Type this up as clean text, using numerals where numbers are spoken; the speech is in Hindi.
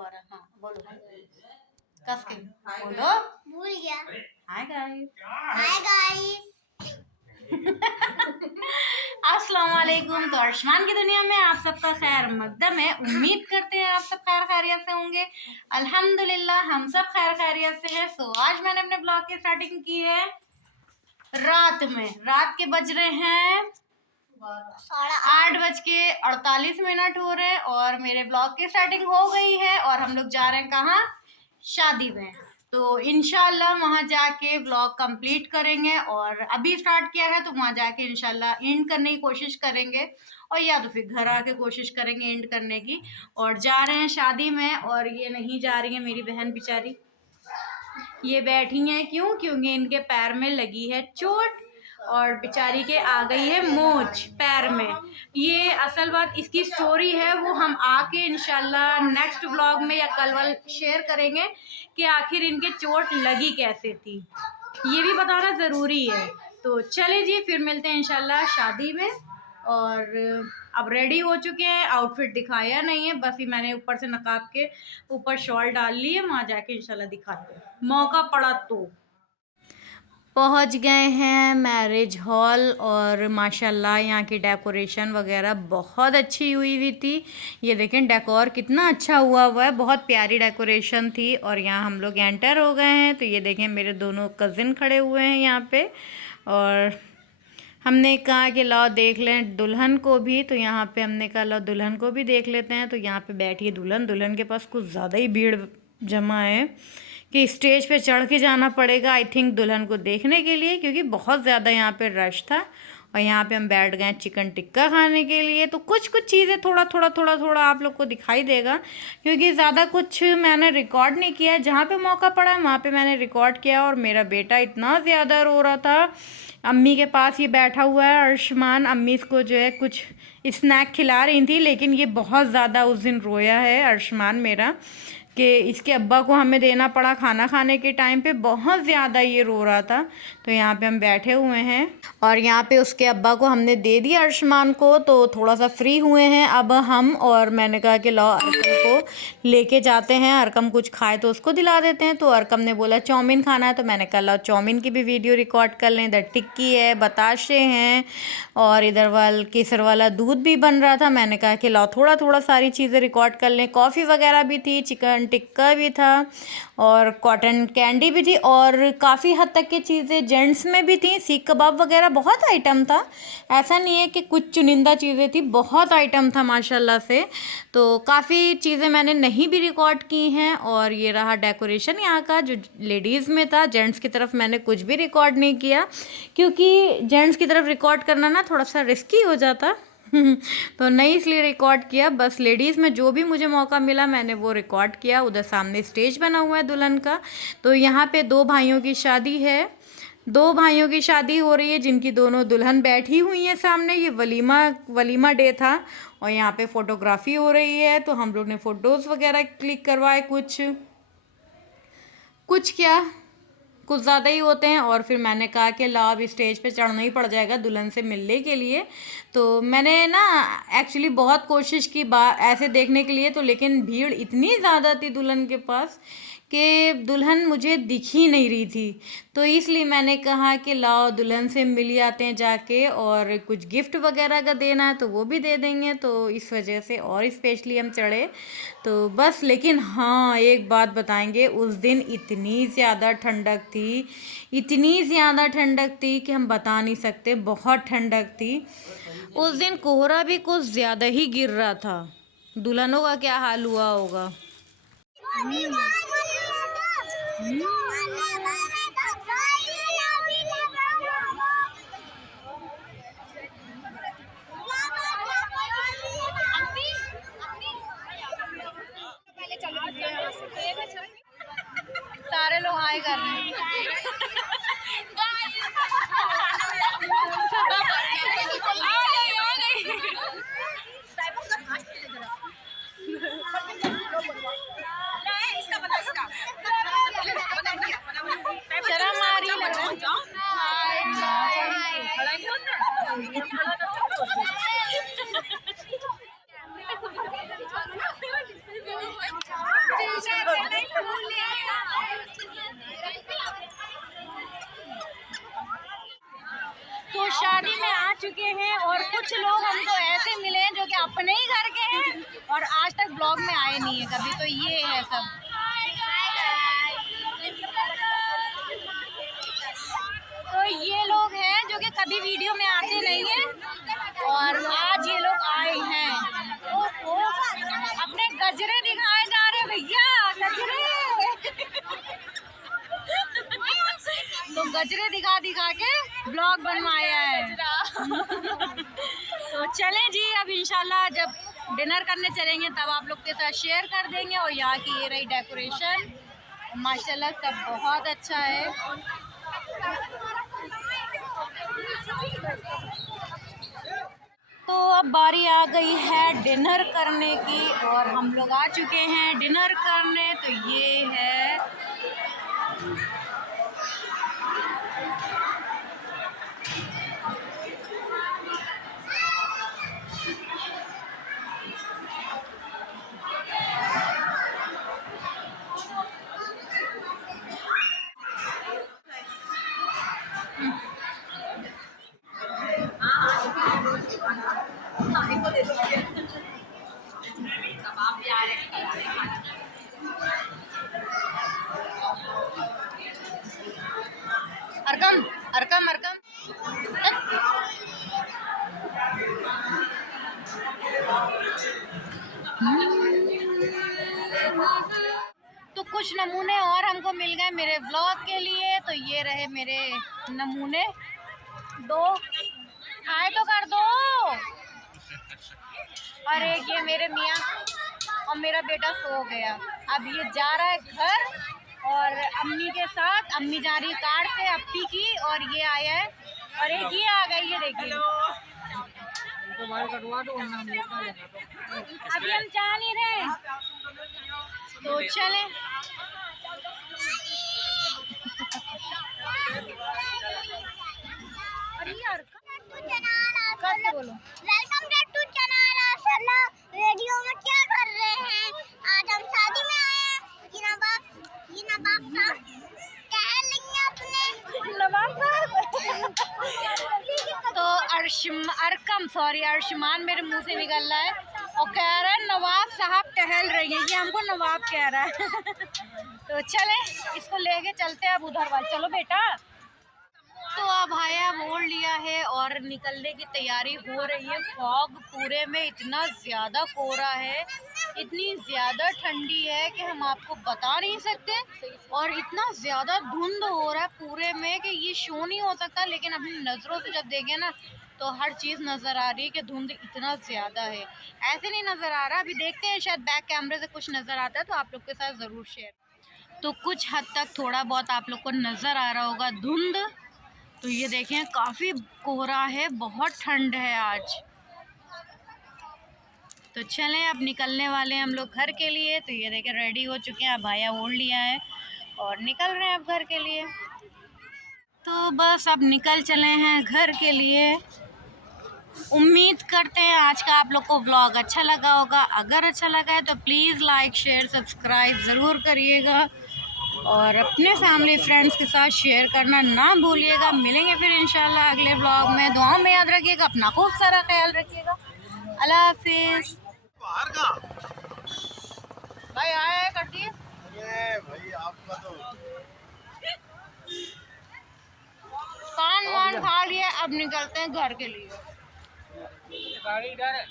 दोबारा। हाँ बोलो, कस के बोलो। भूल गया। Hi guys. Hi guys. अस्सलाम वालेकुम। तो अर्शमान की दुनिया में आप सबका खैर मकदम है। उम्मीद करते हैं आप सब खैर खैरियत से होंगे। अल्हम्दुलिल्लाह हम सब खैर खैरियत से हैं। सो आज मैंने अपने ब्लॉग की स्टार्टिंग की है रात में। रात के बज रहे हैं 8:48 हो रहे हैं और मेरे ब्लॉग की स्टार्टिंग हो गई है और हम लोग जा रहे हैं कहाँ, शादी में। तो इंशाल्लाह वहां जाके ब्लॉग कंप्लीट करेंगे और अभी स्टार्ट किया है तो वहां जाके इंशाल्लाह एंड करने की कोशिश करेंगे और या तो फिर घर आके कोशिश करेंगे एंड करने की। और जा रहे हैं शादी में और ये नहीं जा रही है मेरी बहन बेचारी, ये बैठी हैं। क्यों? क्योंकि इनके पैर में लगी है चोट और बेचारी के आ गई है मोच पैर में। ये असल बात इसकी स्टोरी है, वो हम आके इंशाल्लाह नेक्स्ट व्लॉग में या कल वाल शेयर करेंगे कि आखिर इनके चोट लगी कैसे थी, ये भी बताना ज़रूरी है। तो चले जी फिर मिलते हैं इंशाल्लाह शादी में। और अब रेडी हो चुके हैं, आउटफिट दिखाया नहीं है, बस ही मैंने ऊपर से नकाब के ऊपर शॉल डाल ली है, वहाँ जाके इंशाल्लाह दिखाते हैं मौका पड़ा तो। पहुँच गए हैं मैरिज हॉल और माशाल्लाह यहाँ की डेकोरेशन वगैरह बहुत अच्छी हुई थी। ये देखें डेकोर कितना अच्छा हुआ है, बहुत प्यारी डेकोरेशन थी। और यहाँ हम लोग एंटर हो गए हैं तो ये देखें मेरे दोनों कज़िन खड़े हुए हैं यहाँ पे। और हमने कहा कि लाओ देख लें दुल्हन को भी, तो यहाँ पे हमने कहा लाओ दुल्हन को भी देख लेते हैं। तो यहाँ पे बैठी है दुल्हन, दुल्हन के पास कुछ ज़्यादा ही भीड़ जमा है कि स्टेज पे चढ़ के जाना पड़ेगा आई थिंक दुल्हन को देखने के लिए, क्योंकि बहुत ज़्यादा यहाँ पे रश था। और यहाँ पे हम बैठ गए चिकन टिक्का खाने के लिए। तो कुछ कुछ चीज़ें थोड़ा थोड़ा आप लोग को दिखाई देगा, क्योंकि ज़्यादा कुछ मैंने रिकॉर्ड नहीं किया। जहाँ पे मौका पड़ा वहाँ पे मैंने रिकॉर्ड किया। और मेरा बेटा इतना ज़्यादा रो रहा था, अम्मी के पास ये बैठा हुआ है अर्शमान, अम्मी इसको जो है कुछ स्नैक खिला रही थी, लेकिन ये बहुत ज़्यादा उस दिन रोया है अर्शमान मेरा कि इसके अब्बा को हमें देना पड़ा खाना खाने के टाइम पे, बहुत ज़्यादा ये रो रहा था। तो यहाँ पे हम बैठे हुए हैं और यहाँ पे उसके अब्बा को हमने दे दिया अर्शमान को, तो थोड़ा सा फ्री हुए हैं अब हम। और मैंने कहा कि लाओ अरकम को लेके जाते हैं, अरकम कुछ खाए तो उसको दिला देते हैं। तो अरकम ने बोला चाउमीन खाना है, तो मैंने कहा लाओ चाउमीन की भी वीडियो रिकॉर्ड कर लें। इधर टिक्की है, बताशे हैं और इधर वाल केसर वाला दूध भी बन रहा था। मैंने कहा कि लाओ थोड़ा थोड़ा सारी चीज़ें रिकॉर्ड कर लें। कॉफ़ी वगैरह भी थी, चिकन टिक्का भी था और कॉटन कैंडी भी थी और काफ़ी हद तक की चीज़ें जेंट्स में भी थी, सीख कबाब वगैरह बहुत आइटम था। ऐसा नहीं है कि कुछ चुनिंदा चीज़ें थी, बहुत आइटम था माशाल्लाह से। तो काफ़ी चीज़ें मैंने नहीं भी रिकॉर्ड की हैं। और ये रहा डेकोरेशन यहाँ का जो लेडीज़ में था, जेंट्स की तरफ मैंने कुछ भी रिकॉर्ड नहीं किया, क्योंकि जेंट्स की तरफ रिकॉर्ड करना ना थोड़ा सा रिस्की हो जाता तो नहीं इसलिए रिकॉर्ड किया। बस लेडीज़ में जो भी मुझे मौका मिला मैंने वो रिकॉर्ड किया। उधर सामने स्टेज बना हुआ है दुल्हन का। तो यहाँ पे दो भाइयों की शादी है, दो भाइयों की शादी हो रही है जिनकी दोनों दुल्हन बैठी हुई है सामने। ये वलीमा डे था और यहाँ पे फ़ोटोग्राफ़ी हो रही है। तो हम लोग ने फ़ोटोज़ वगैरह क्लिक करवाए, कुछ क्या कुछ ज़्यादा ही होते हैं। और फिर मैंने कहा कि ला अब स्टेज पे चढ़ना ही पड़ जाएगा दुल्हन से मिलने के लिए। तो मैंने ना एक्चुअली बहुत कोशिश की ऐसे देखने के लिए, तो लेकिन भीड़ इतनी ज़्यादा थी दुल्हन के पास कि दुल्हन मुझे दिख ही नहीं रही थी। तो इसलिए मैंने कहा कि लाओ दुल्हन से मिल आते हैं जाके, और कुछ गिफ्ट वगैरह का देना है तो वो भी दे देंगे। तो इस वजह से और स्पेशली हम चढ़े। तो बस, लेकिन हाँ एक बात बताएंगे, उस दिन इतनी ज़्यादा ठंडक थी, इतनी ज़्यादा ठंडक थी कि हम बता नहीं सकते, बहुत ठंडक थी। उस दिन कोहरा भी कुछ ज़्यादा ही गिर रहा था। दुल्हनों का क्या हाल हुआ होगा। सारे लोग हाय कर रहे हैं। शर्म आ रही चुके हैं और कुछ लोग हमको ऐसे मिले हैं जो कि अपने ही घर के हैं और आज तक ब्लॉग में आए नहीं है कभी, तो ये है सब। तो ये लोग हैं जो कि कभी वीडियो में आते नहीं हैं और आज ये लोग आए हैं। अपने गजरे दिखाए जा रहे भैया, गजरे। तो गजरे दिखा दिखा के ब्लॉग बनवाया है। तो चलें जी, अब इंशाल्लाह जब डिनर करने चलेंगे तब आप लोग के साथ शेयर कर देंगे। और यहाँ की ये रही डेकोरेशन, माशाल्लाह सब बहुत अच्छा है। तो अब बारी आ गई है डिनर करने की और हम लोग आ चुके हैं डिनर करने। तो ये है अरकम अरकम अरकम। तो कुछ नमूने और हमको मिल गए मेरे व्लॉग के लिए। तो ये रहे मेरे नमूने, दो हाय तो कर दो। और एक ये मेरे मियाँ और मेरा बेटा सो गया। अब ये जा रहा है घर और अम्मी के साथ। अम्मी जा रही कार से अप्पी की और ये आया है। और एक ये आ गई, ये देखिए। अभी हम जा नहीं रहे, तो चलें। अरे यार बोलो, welcome back to channel Asha. Video में क्या कर रहे हैं? आज हम शादी में आए हैं। ये नवाब साहब टहल लेंगे अपने नवाब साहब। तो अर्शमान मेरे मुंह से निकल रहा है और कह रहा है नवाब साहब टहल रही है। ये हमको नवाब कह रहा है। तो चले इसको लेके चलते हैं अब उधर वाल। चलो बेटा। तो अब आया मोड़ लिया है और निकलने की तैयारी हो रही है। फॉग पूरे में इतना ज़्यादा कोहरा है, इतनी ज़्यादा ठंडी है कि हम आपको बता नहीं सकते। और इतना ज़्यादा धुंध हो रहा है पूरे में कि ये शो नहीं हो सकता। लेकिन अपनी नज़रों से जब देखें ना तो हर चीज़ नज़र आ रही है कि धुंध इतना ज़्यादा है। ऐसे नहीं नज़र आ रहा, अभी देखते हैं शायद बैक कैमरे से कुछ नज़र आता है तो आप लोग के साथ ज़रूर शेयर। तो कुछ हद तक थोड़ा बहुत आप लोग को नज़र आ रहा होगा धुंध। तो ये देखें काफ़ी कोहरा है, बहुत ठंड है आज। तो चलें अब निकलने वाले हैं हम लोग घर के लिए। तो ये देखें रेडी हो चुके हैं, अब भाया ओढ़ लिया है और निकल रहे हैं अब घर के लिए। तो बस अब निकल चले हैं घर के लिए। उम्मीद करते हैं आज का आप लोग को व्लॉग अच्छा लगा होगा। अगर अच्छा लगा है तो प्लीज़ लाइक शेयर सब्सक्राइब ज़रूर करिएगा और अपने फैमिली फ्रेंड्स के साथ शेयर करना ना भूलिएगा। मिलेंगे फिर इंशाल्लाह अगले व्लॉग में। दुआओं में याद रखिएगा, अपना खूब सारा ख्याल रखिएगा। अल्लाह हाफिज़। भाई आया है कर दिए। भाई आपका तो कान वान खा लिए, अब निकलते हैं घर के लिए। गाड़ी इधर है।